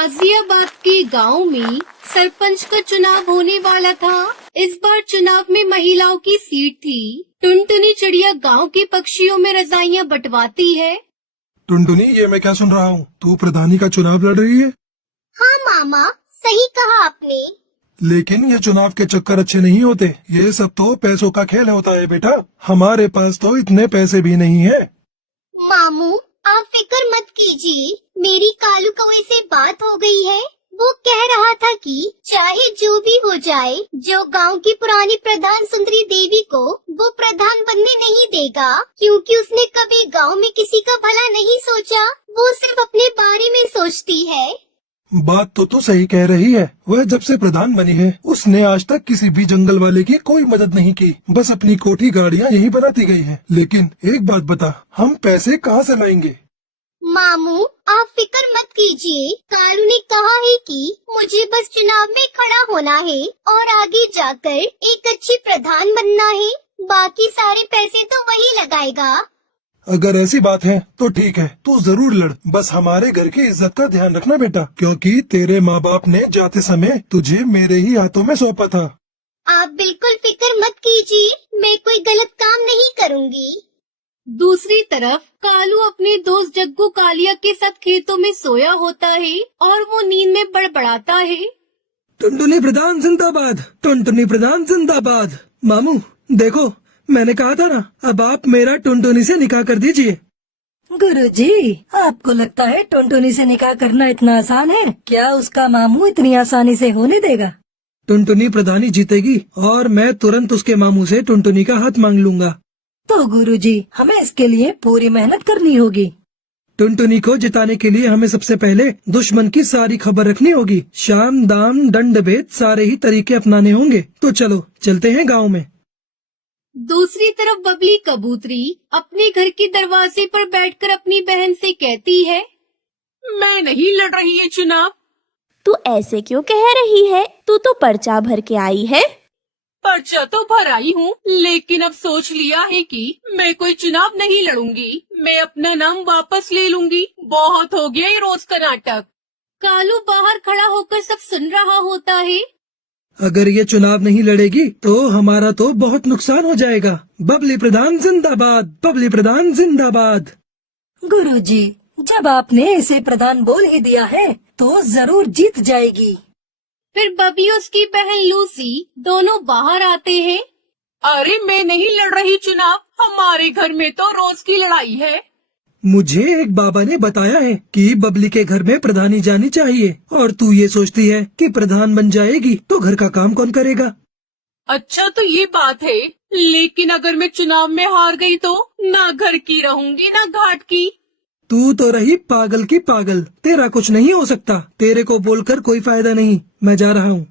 गाजियाबाद के गांव में सरपंच का चुनाव होने वाला था। इस बार चुनाव में महिलाओं की सीट थी। टुनटुनी चिड़िया गांव के पक्षियों में रजाइयां बंटवाती है। टुनटुनी, ये मैं क्या सुन रहा हूँ? तू प्रधानी का चुनाव लड़ रही है? हाँ मामा, सही कहा आपने। लेकिन ये चुनाव के चक्कर अच्छे नहीं होते। ये सब तो पैसों का खेल होता है बेटा। हमारे पास तो इतने पैसे भी नहीं है। मामू, आप फिक्र मत कीजिए, मेरी कालू कौवे से बात हो गई है। वो कह रहा था कि चाहे जो भी हो जाए, जो गांव की पुरानी प्रधान सुंदरी देवी को वो प्रधान बनने नहीं देगा, क्योंकि उसने कभी गांव में किसी का भला नहीं सोचा। वो सिर्फ अपने बारे में सोचती है। बात तो तू सही कह रही है। वह जब से प्रधान बनी है, उसने आज तक किसी भी जंगल वाले की कोई मदद नहीं की। बस अपनी कोठी गाड़ियाँ यही बनाती गई है। लेकिन एक बात बता, हम पैसे कहाँ से लाएंगे? मामू, आप फिक्र मत कीजिए। कालू ने कहा है कि मुझे बस चुनाव में खड़ा होना है और आगे जाकर एक अच्छी प्रधान बनना है। बाकी सारे पैसे तो वही लगाएगा। अगर ऐसी बात है तो ठीक है, तू जरूर लड़। बस हमारे घर की इज्जत का ध्यान रखना बेटा, क्योंकि तेरे माँ बाप ने जाते समय तुझे मेरे ही हाथों में सौंपा था। आप बिल्कुल फिक्र मत कीजिए, मैं कोई गलत काम नहीं करूँगी। दूसरी तरफ कालू अपने दोस्त जग्गू कालिया के साथ खेतों में सोया होता है और वो नींद में बड़बड़ाता है। टुनटुनी प्रधान जिंदाबाद, टुनटुनी प्रधान जिंदाबाद। मामू देखो, मैंने कहा था ना, अब आप मेरा टुनटुनी से निकाह कर दीजिए। गुरुजी, आपको लगता है टुनटुनी से निकाह करना इतना आसान है? क्या उसका मामू इतनी आसानी से होने देगा? टुनटुनी प्रधानी जीतेगी और मैं तुरंत उसके मामू से टुनटुनी का हाथ मांग लूंगा। तो गुरुजी, हमें इसके लिए पूरी मेहनत करनी होगी। टुनटुनी को जिताने के लिए हमें सबसे पहले दुश्मन की सारी खबर रखनी होगी। शाम दाम दंड भेद सारे ही तरीके अपनाने होंगे। तो चलो चलते हैं गाँव में। दूसरी तरफ बबली कबूतरी अपने घर के दरवाजे पर बैठकर अपनी बहन से कहती है, मैं नहीं लड़ रही है चुनाव। तू ऐसे क्यों कह रही है? तू तो पर्चा भर के आई है। पर्चा तो भर आई हूँ, लेकिन अब सोच लिया है कि मैं कोई चुनाव नहीं लड़ूंगी। मैं अपना नाम वापस ले लूंगी। बहुत हो गया ये रोज का नाटक। कालू बाहर खड़ा होकर सब सुन रहा होता है। अगर ये चुनाव नहीं लड़ेगी तो हमारा तो बहुत नुकसान हो जाएगा। बबली प्रधान जिंदाबाद, बबली प्रधान जिंदाबाद। गुरुजी, जब आपने इसे प्रधान बोल ही दिया है तो जरूर जीत जाएगी। फिर बबली और उसकी बहन लूसी दोनों बाहर आते हैं। अरे मैं नहीं लड़ रही चुनाव, हमारे घर में तो रोज की लड़ाई है। मुझे एक बाबा ने बताया है कि बबली के घर में प्रधानी जानी चाहिए, और तू ये सोचती है कि प्रधान बन जाएगी तो घर का काम कौन करेगा? अच्छा तो ये बात है, लेकिन अगर मैं चुनाव में हार गई तो ना घर की रहूंगी ना घाट की। तू तो रही पागल की पागल, तेरा कुछ नहीं हो सकता। तेरे को बोलकर कोई फायदा नहीं, मैं जा रहा हूँ।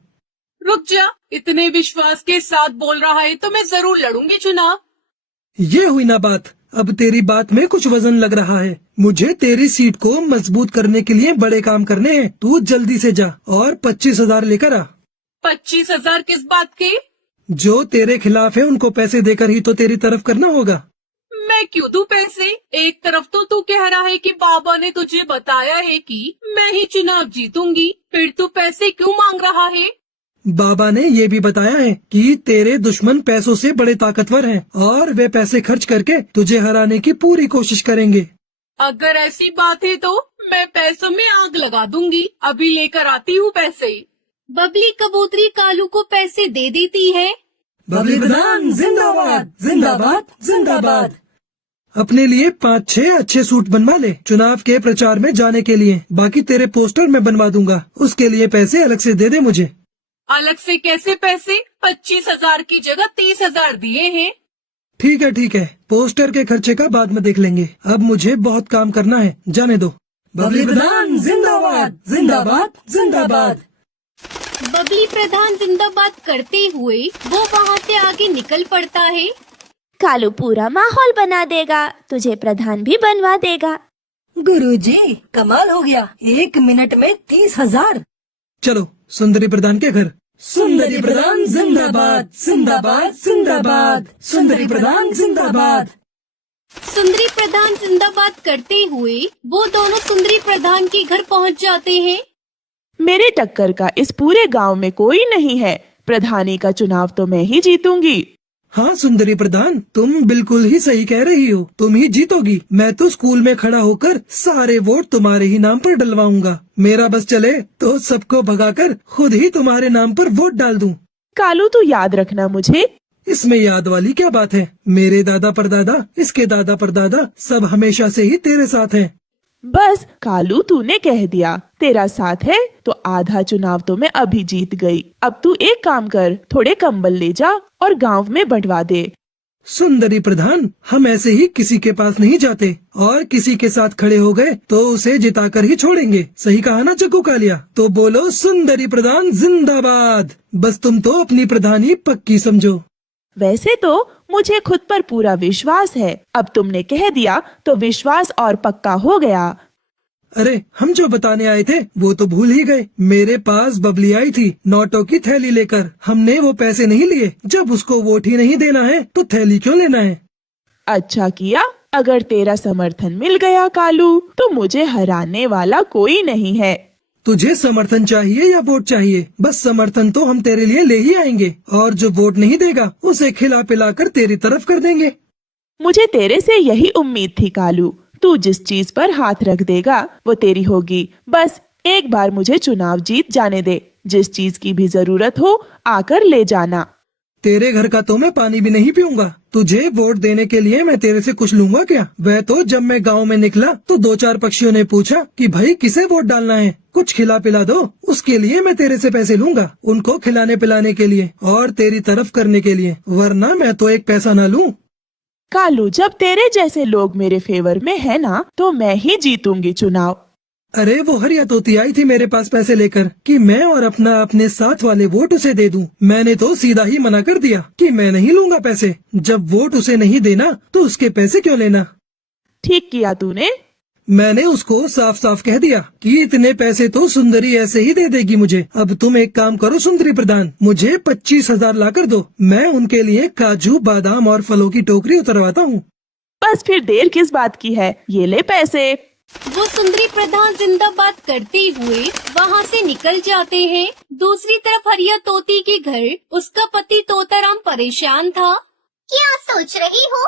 रुक जा, इतने विश्वास के साथ बोल रहा है तो मैं जरूर लड़ूंगी चुनाव। ये हुई ना बात। अब तेरी बात में कुछ वजन लग रहा है। मुझे तेरी सीट को मजबूत करने के लिए बड़े काम करने हैं। तू जल्दी से जा और 25,000 लेकर आ। 25,000 किस बात के? जो तेरे खिलाफ है उनको पैसे देकर ही तो तेरी तरफ करना होगा। मैं क्यों दूं पैसे? एक तरफ तो तू कह रहा है कि बाबा ने तुझे बताया है कि मैं ही चुनाव जीतूंगी, फिर तू पैसे क्यों मांग रहा है? बाबा ने ये भी बताया है कि तेरे दुश्मन पैसों से बड़े ताकतवर हैं और वे पैसे खर्च करके तुझे हराने की पूरी कोशिश करेंगे। अगर ऐसी बात है तो मैं पैसों में आग लगा दूंगी। अभी लेकर आती हूँ पैसे। बबली कबूतरी कालू को पैसे दे देती है। बबली प्रधान जिंदाबाद, जिंदाबाद, जिंदाबाद। अपने लिए 5-6 अच्छे सूट बनवा ले चुनाव के प्रचार में जाने के लिए। बाकी तेरे पोस्टर मैं बनवा दूंगा, उसके लिए पैसे अलग से दे दे मुझे। अलग से कैसे पैसे? 25,000 की जगह 30,000 दिए हैं। ठीक है, पोस्टर के खर्चे का बाद में देख लेंगे। अब मुझे बहुत काम करना है, जाने दो। बबली प्रधान जिंदाबाद, जिंदाबाद, जिंदाबाद। बबली प्रधान जिंदाबाद करते हुए वो वहाँ से आगे निकल पड़ता है। कालू पूरा माहौल बना देगा, तुझे प्रधान भी बनवा देगा। गुरुजी, कमाल हो गया, 1 मिनट में 30,000। चलो सुंदरी प्रधान के घर। सुंदरी प्रधान जिंदाबाद, जिंदाबाद, जिंदाबाद। सुंदरी प्रधान जिंदाबाद। सुंदरी प्रधान जिंदाबाद करते हुए वो दोनों सुंदरी प्रधान के घर पहुंच जाते हैं। मेरे टक्कर का इस पूरे गांव में कोई नहीं है। प्रधानी का चुनाव तो मैं ही जीतूंगी। हाँ सुंदरी प्रधान, तुम बिल्कुल ही सही कह रही हो, तुम ही जीतोगी। मैं तो स्कूल में खड़ा होकर सारे वोट तुम्हारे ही नाम पर डलवाऊंगा। मेरा बस चले तो सबको भगाकर खुद ही तुम्हारे नाम पर वोट डाल दूं। कालू तू याद रखना मुझे। इसमें याद वाली क्या बात है? मेरे दादा परदादा, इसके दादा परदादा सब हमेशा से ही तेरे साथ हैं। बस कालू तूने कह दिया तेरा साथ है तो आधा चुनाव तो मैं अभी जीत गई। अब तू एक काम कर, थोड़े कंबल ले जा और गांव में बंटवा दे। सुंदरी प्रधान, हम ऐसे ही किसी के पास नहीं जाते और किसी के साथ खड़े हो गए तो उसे जिताकर ही छोड़ेंगे। सही कहा ना जग्गू कालिया? तो बोलो सुंदरी प्रधान जिंदाबाद। बस तुम तो अपनी प्रधानी पक्की समझो। वैसे तो मुझे खुद पर पूरा विश्वास है, अब तुमने कह दिया तो विश्वास और पक्का हो गया। अरे हम जो बताने आए थे वो तो भूल ही गए। मेरे पास बबली आई थी नोटों की थैली लेकर। हमने वो पैसे नहीं लिए। जब उसको वोट ही नहीं देना है तो थैली क्यों लेना है? अच्छा किया। अगर तेरा समर्थन मिल गया कालू तो मुझे हराने वाला कोई नहीं है। तुझे समर्थन चाहिए या वोट चाहिए? बस समर्थन तो हम तेरे लिए ले ही आएंगे और जो वोट नहीं देगा उसे खिला पिला कर तेरी तरफ कर देंगे। मुझे तेरे से यही उम्मीद थी कालू। तू जिस चीज पर हाथ रख देगा वो तेरी होगी। बस एक बार मुझे चुनाव जीत जाने दे। जिस चीज की भी जरूरत हो आकर ले जाना। तेरे घर का तो मैं पानी भी नहीं पीऊंगा। तुझे वोट देने के लिए मैं तेरे से कुछ लूंगा क्या? वह तो जब मैं गांव में निकला तो 2-4 पक्षियों ने पूछा कि भाई किसे वोट डालना है, कुछ खिला पिला दो। उसके लिए मैं तेरे से पैसे लूंगा, उनको खिलाने पिलाने के लिए और तेरी तरफ करने के लिए, वरना मैं तो एक पैसा न लूं। कालू, जब तेरे जैसे लोग मेरे फेवर में है ना तो मैं ही जीतूंगी चुनाव। अरे वो हरिया तोती आई थी मेरे पास पैसे लेकर कि मैं और अपने साथ वाले वोट उसे दे दूं। मैंने तो सीधा ही मना कर दिया कि मैं नहीं लूंगा पैसे। जब वोट उसे नहीं देना तो उसके पैसे क्यों लेना? ठीक किया तूने। मैंने उसको साफ साफ कह दिया कि इतने पैसे तो सुंदरी ऐसे ही दे देगी मुझे। अब तुम एक काम करो सुंदरी प्रधान, मुझे 25,000 ला कर दो। मैं उनके लिए काजू बादाम और फलों की टोकरी उतरवाता हूँ। बस फिर देर किस बात की है, ये ले पैसे। वो सुंदरी प्रधान जिंदाबाद करते हुए वहाँ से निकल जाते हैं। दूसरी तरफ हरिया तोती के घर उसका पति तोताराम परेशान था। क्या सोच रही हो?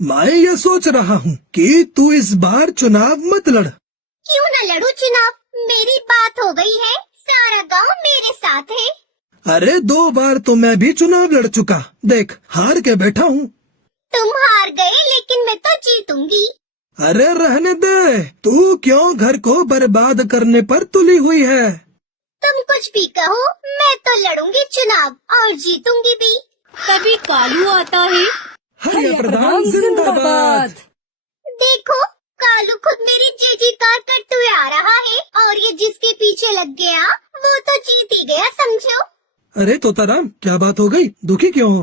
मैं ये सोच रहा हूँ कि तू इस बार चुनाव मत लड़। क्यों न लड़ू चुनाव? मेरी बात हो गई है, सारा गांव मेरे साथ है। अरे 2 बार तो मैं भी चुनाव लड़ चुका, देख हार के बैठा हूँ। तुम हार गए लेकिन मैं तो जीतूंगी। अरे रहने दे, तू क्यों घर को बर्बाद करने पर तुली हुई है? तुम कुछ भी कहो, मैं तो लड़ूंगी चुनाव और जीतूंगी भी। तभी कालू आता है। हरिया प्रधान जिंदाबाद। देखो कालू खुद मेरी जीजी कार करते हुए आ रहा है और ये जिसके पीछे लग गया वो तो जीत ही गया समझो। अरे तोताराम, क्या बात हो गई? दुखी क्यों हो?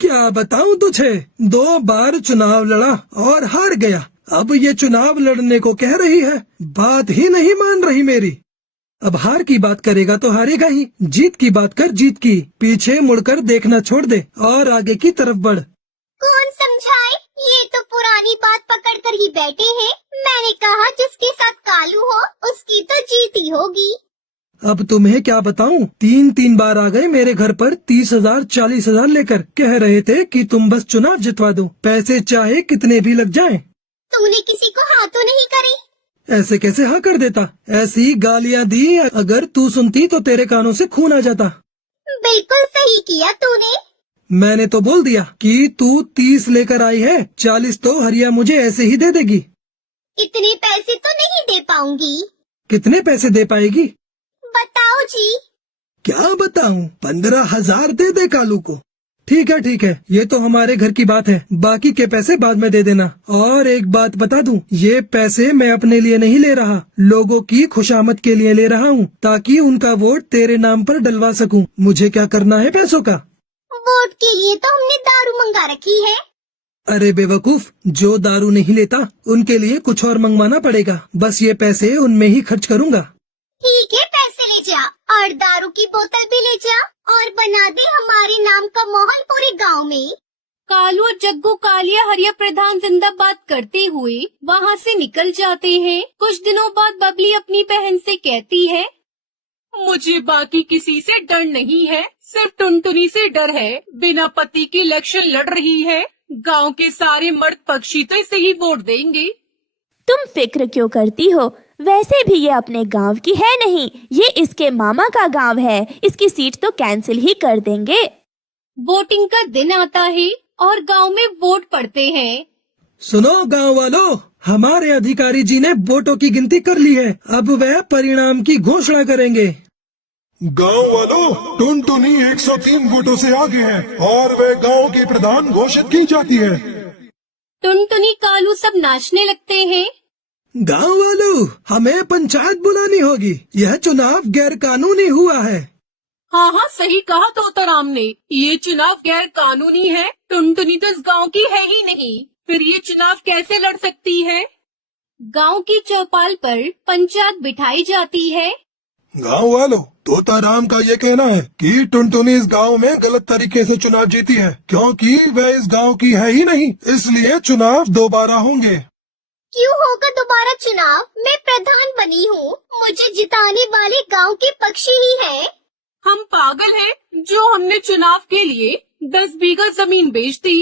क्या बताऊं तुझे, 2 बार चुनाव लड़ा और हार गया। अब ये चुनाव लड़ने को कह रही है, बात ही नहीं मान रही मेरी। अब हार की बात करेगा तो हारेगा ही। जीत की बात कर, जीत की। पीछे मुड़कर देखना छोड़ दे और आगे की तरफ बढ़। कौन समझाए? ये तो पुरानी बात पकड़ कर ही बैठे हैं। मैंने कहा जिसके साथ कालू हो उसकी तो जीत ही होगी। अब तुम्हें क्या बताऊं, 3 बार आ गए मेरे घर पर 30,000 40,000 लेकर। कह रहे थे कि तुम बस चुनाव जितवा दो, पैसे चाहे कितने भी लग जाएं। तूने किसी को हाँ तो नहीं करी? ऐसे कैसे हाँ कर देता? ऐसी गालियां दी, अगर तू सुनती तो तेरे कानों से खून आ जाता। बिल्कुल सही किया तूने। मैंने तो बोल दिया कि तू 30 लेकर आई है, 40 तो हरिया मुझे ऐसे ही दे देगी। इतने पैसे तो नहीं दे पाऊंगी। कितने पैसे दे पाएगी? बताओ जी। क्या बताऊं, 15,000 दे दे कालू को। ठीक है, ये तो हमारे घर की बात है, बाकी के पैसे बाद में दे देना। और एक बात बता दूं, ये पैसे मैं अपने लिए नहीं ले रहा, लोगों की खुशामद के लिए ले रहा हूँ, ताकि उनका वोट तेरे नाम पर डलवा सकूं। मुझे क्या करना है पैसों का? वोट के लिए तो हमने दारू मंगा रखी है। अरे बेवकूफ, जो दारू नहीं लेता उनके लिए कुछ और मंगवाना पड़ेगा। बस ये पैसे उनमें ही खर्च करूँगा। ठीक है, पैसे ले जा और दारू की बोतल भी ले जा और बना दे हमारे नाम का माहौल पूरे गांव में। कालू और जग्गू कालिया हरिया प्रधान जिंदाबाद करते हुए वहाँ से निकल जाते हैं। कुछ दिनों बाद बबली अपनी बहन से कहती है, मुझे बाकी किसी से डर नहीं है, सिर्फ टुनटुनी से डर है। बिना पति के इलेक्शन लड़ रही है। गांव के सारे मर्द पक्षी तो इसे ही वोट देंगे। तुम फिक्र क्यों करती हो? वैसे भी ये अपने गांव की है नहीं, ये इसके मामा का गांव है। इसकी सीट तो कैंसिल ही कर देंगे। वोटिंग का दिन आता है और गांव में वोट पड़ते हैं। सुनो गांव वालों, हमारे अधिकारी जी ने वोटों की गिनती कर ली है। अब वह परिणाम की घोषणा करेंगे। गांव वालों, टुनटुनी 103 वोटों से आगे है और वह गांव की प्रधान घोषित की जाती है। टुनटुनी कालू सब नाचने लगते हैं। गांव वालों, हमें पंचायत बुलानी होगी। यह चुनाव गैर कानूनी हुआ है। हाँ हाँ, सही कहा तोताराम ने। ये चुनाव गैर कानूनी है। टुनटुनी तो इस गांव की है ही नहीं, फिर ये चुनाव कैसे लड़ सकती है? गांव की चौपाल पर पंचायत बिठाई जाती है। गांव वालों, तोताराम का ये कहना है कि टुनटुनी इस गांव में गलत तरीके से चुनाव जीती है, क्योंकि वह इस गांव की है ही नहीं, इसलिए चुनाव दोबारा होंगे। क्यों होगा दोबारा चुनाव? मैं प्रधान बनी हूँ, मुझे जिताने वाले गांव के पक्षी ही हैं। हम पागल हैं जो हमने चुनाव के लिए 10 बीघा जमीन बेच दी।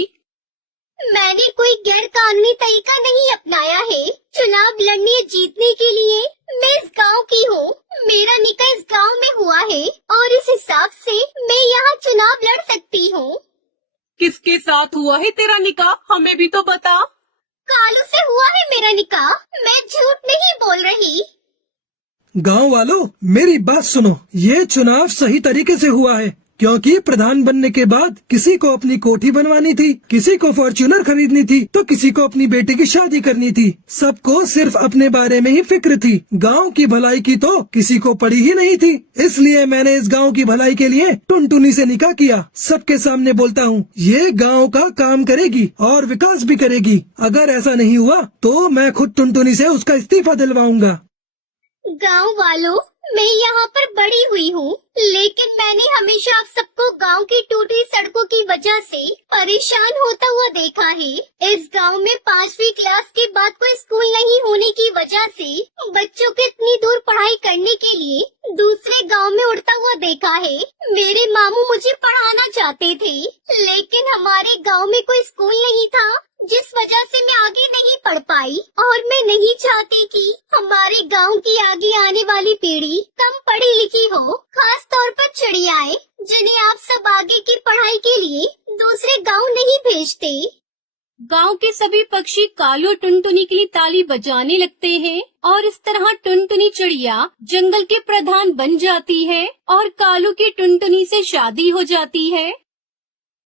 मैंने कोई गैर कानूनी तरीका नहीं अपनाया है। चुनाव लड़ने जीतने के लिए मैं इस गांव की हूँ। मेरा निकाह इस गांव में हुआ है और इस हिसाब से मैं यहाँ चुनाव लड़ सकती हूँ। किसके साथ हुआ है तेरा निकाह? हमें भी तो बता। कालू से हुआ है मेरा निकाह, मैं झूठ नहीं बोल रही। गांव वालों, मेरी बात सुनो। ये चुनाव सही तरीके से हुआ है, क्योंकि प्रधान बनने के बाद किसी को अपनी कोठी बनवानी थी, किसी को फॉर्च्यूनर खरीदनी थी, तो किसी को अपनी बेटी की शादी करनी थी। सबको सिर्फ अपने बारे में ही फिक्र थी। गांव की भलाई की तो किसी को पड़ी ही नहीं थी। इसलिए मैंने इस गांव की भलाई के लिए टुनटुनी से निकाह किया। सबके सामने बोलता हूँ, ये गांव का काम करेगी और विकास भी करेगी। अगर ऐसा नहीं हुआ तो मैं खुद टुनटुनी से उसका इस्तीफा दिलवाऊंगा। गांव वालों, मैं यहाँ पर बड़ी हुई हूँ, लेकिन मैंने हमेशा आप सबको गांव की टूटी सड़कों की वजह से परेशान होता हुआ देखा है। इस गांव में 5वीं क्लास के बाद कोई स्कूल नहीं होने की वजह से बच्चों को इतनी दूर पढ़ाई करने के लिए दूसरे गांव में उड़ता हुआ देखा है। मेरे मामू मुझे पढ़ाना चाहते थे, लेकिन हमारे गाँव में कोई स्कूल नहीं था, जिस वजह से मैं आगे नहीं पढ़ पाई। और मैं नहीं चाहती कि हमारे गांव की आगे आने वाली पीढ़ी कम पढ़ी लिखी हो, खास तौर पर चिड़ियाएं, जिन्हें आप सब आगे की पढ़ाई के लिए दूसरे गांव नहीं भेजते। गांव के सभी पक्षी कालू और टुनटुनी के लिए ताली बजाने लगते हैं और इस तरह टुनटुनी चिड़िया जंगल के प्रधान बन जाती है और कालू की टुनटुनी से शादी हो जाती है।